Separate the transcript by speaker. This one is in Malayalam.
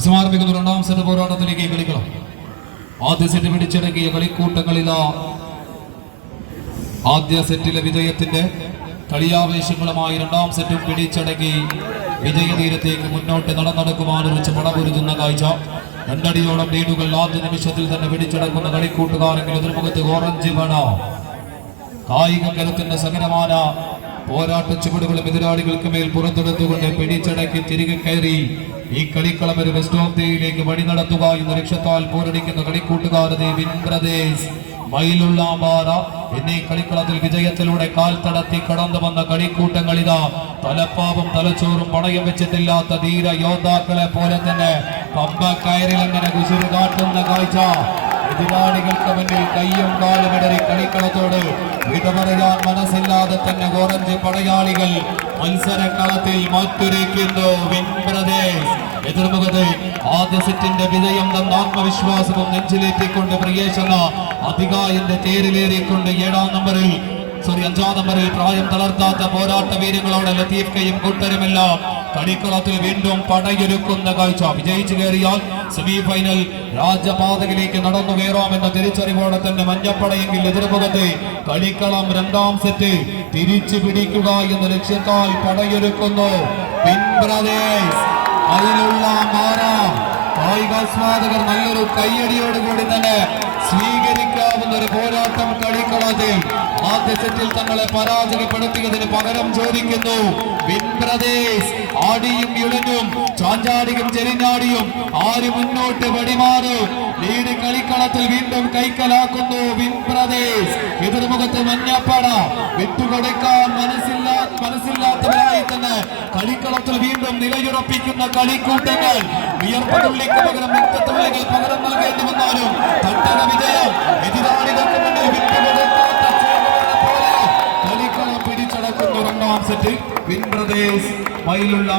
Speaker 1: സമാരംഭിക്കുന്ന രണ്ടാം സെറ്റ് പോരാട്ടത്തിലേക്ക് കളിക്കണം ആദ്യ സെറ്റ് പിടിച്ചടക്കിയ കളിക്കൂട്ടങ്ങളിലാ ആദ്യ സെറ്റിലെ വിജയത്തിന്റെ കളിയാവേശങ്ങളുമായി രണ്ടാം സെറ്റും പിടിച്ചടക്കി വിജയതീരത്തേക്ക് മുന്നോട്ട് നടന്നെടുക്കുവാനൊരുച്ച് പടപൊരുതുന്ന കാഴ്ച. രണ്ടടിയോളം ലീഡുകൾ ആദ്യ നിമിഷത്തിൽ തന്നെ പിടിച്ചടക്കുന്ന കളിക്കൂട്ടുകാരെങ്കിൽ എതിർമുഖത്ത് ഓറഞ്ച് വേണ കായിക കരുത്തിന്റെ സകലമാന പോരാട്ട ചുവടുകളും എതിരാളികൾക്ക് മേൽ പുറത്തെടുത്തുകൊണ്ട് പിടിച്ചടക്കി തിരികെ കയറി ഈ കളിക്കളം ഒരു വെസ്റ്റ് ഓഫ് ദേയിലേക്ക് വഴി നടത്തുക എന്ന ലക്ഷ്യത്താൽ പോരടിക്കുന്ന കളിക്കൂട്ടുകാരുടെ വിൻ ബ്രദേഴ്സ് മയിലുള്ളാമ്പാറ എന്നീ കളിക്കളത്തിൽ വിജയത്തിലൂടെ കാൽ തടത്തി കടന്നു വന്ന കളിക്കൂട്ടങ്ങളിതാ. തലപ്പാവും തലച്ചോറും പണയം വെച്ചിട്ടില്ലാത്ത ധീര യോദ്ധാക്കളെ പോലെ തന്നെ പമ്പ കയറിൽ അങ്ങനെ കുസുരു കാട്ടുന്ന കാഴ്ച. എതിരാളികൾക്ക് മുന്നിൽ കയ്യും കാലും ഇടറി കളിക്കളത്തോട് വിട പറയാൻ മനസ്സില്ലാതെ തന്നെ ഓറഞ്ച് പടയാളികൾ മത്സരക്കളത്തിൽ മാറ്റുരയ്ക്കുന്നു വിൻ ബ്രദേഴ്സ് എതിർമുഖത്ത് ആദ്യ സെറ്റിന്റെ വിജയം തന്ന ആത്മവിശ്വാസവും നെഞ്ചിലേറ്റിക്കൊണ്ട് പ്രിയേഷ് അധികായന്റെ തേരിലേറിക്കൊണ്ട് ഏഴാം നമ്പറിൽ സോറി അഞ്ചാം നമ്പറിൽ പ്രായം തളർത്താത്ത പോരാട്ട വീരങ്ങളോട് ലത്തീഫ് കയും കൂട്ടരുമെല്ലാം കളിക്കളത്തിൽ വീണ്ടും പടയൊരുക്കുന്ന കാഴ്ച. വിജയിച്ചു കയറിയാൽ സെമി ഫൈനൽ രാജപാതകിലേക്ക് നടന്നു കയറാമെന്ന തിരിച്ചറിവോടെ തന്നെ മഞ്ഞപ്പടയെങ്കിൽ എതിർമുഖത്തെ കളിക്കളം രണ്ടാം സെറ്റ് തിരിച്ചു പിടിക്കുക എന്ന ലക്ഷ്യത്താൽ പടയൊരുക്കുന്നു. അതിനുള്ള മാറ. കായികാസ്വാദകർ നല്ലൊരു കയ്യടിയോടുകൂടി തന്നെ സ്വീകരിക്കാവുന്ന ഒരു പോരാട്ടം കളിക്കളത്തിൽ ആദ്യ സെറ്റിൽ തങ്ങളെ പരാജയപ്പെടുത്തിയതിന് പകരം ചോദിക്കുന്നു. വിൻ ബ്രദേഴ്സ് ആടിയും ഇടഞ്ഞും ചാഞ്ചാടിയും ചെരിഞ്ഞാടിയും ആര് മുന്നോട്ട് വടിമാറ് ലീഡ് കളിക്കളത്തിൽ വീണ്ടും കൈക്കലാക്കുന്നു വിൻപ്രദേശ്. എതിർമുഖത്ത് മഞ്ഞപ്പട. വിട്ടുകൊടുക്കാൻ മനസ്സില്ലാ മനസ്സില്ലാത്തവരായി തന്നെ കളിക്കളത്തിൽ വീണ്ടും നിലയുറപ്പിക്കുന്ന കളിക്കൂട്ടങ്ങൾ. വിയർപ്പ് തുള്ളിക്ക് പകരം രക്തത്തുള്ളികൾ പകരം നൽകേണ്ടി വന്നാലും തട്ടണ വിജയം എതിരാളികൾക്ക് മുന്നിൽ വിട്ടുകൊടുക്കാത്ത കളിക്കളം പിടിച്ചടക്കുന്ന. രണ്ടാം സെറ്റ് വിൻ മയിലുള്ള മയിലുള്ള